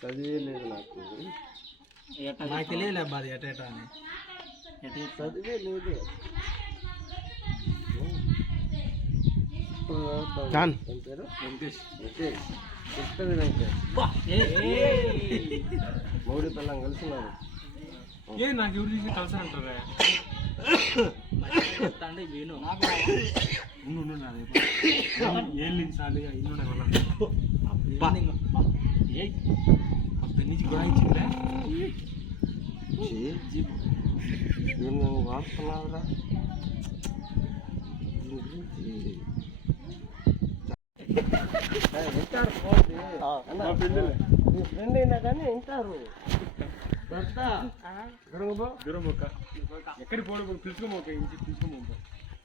చదివేలేదు నాకు నాకు తెలియలే అబ్బా అది ఎట ఎట అని మౌడి పిల్లం కలిసినారు ఏ నాకు ఎవరు తీసి కలిసి అంటారా ఉండు నాది ఏం లేదు సార్ ఇన్నోడే వాళ్ళ ஏய் பத்து நிஞ்சு குழாய்ச்சிக்கல ஜி ఎక్కడికి పోడు తీసుకోమో ఇంటికి తీసుకోమో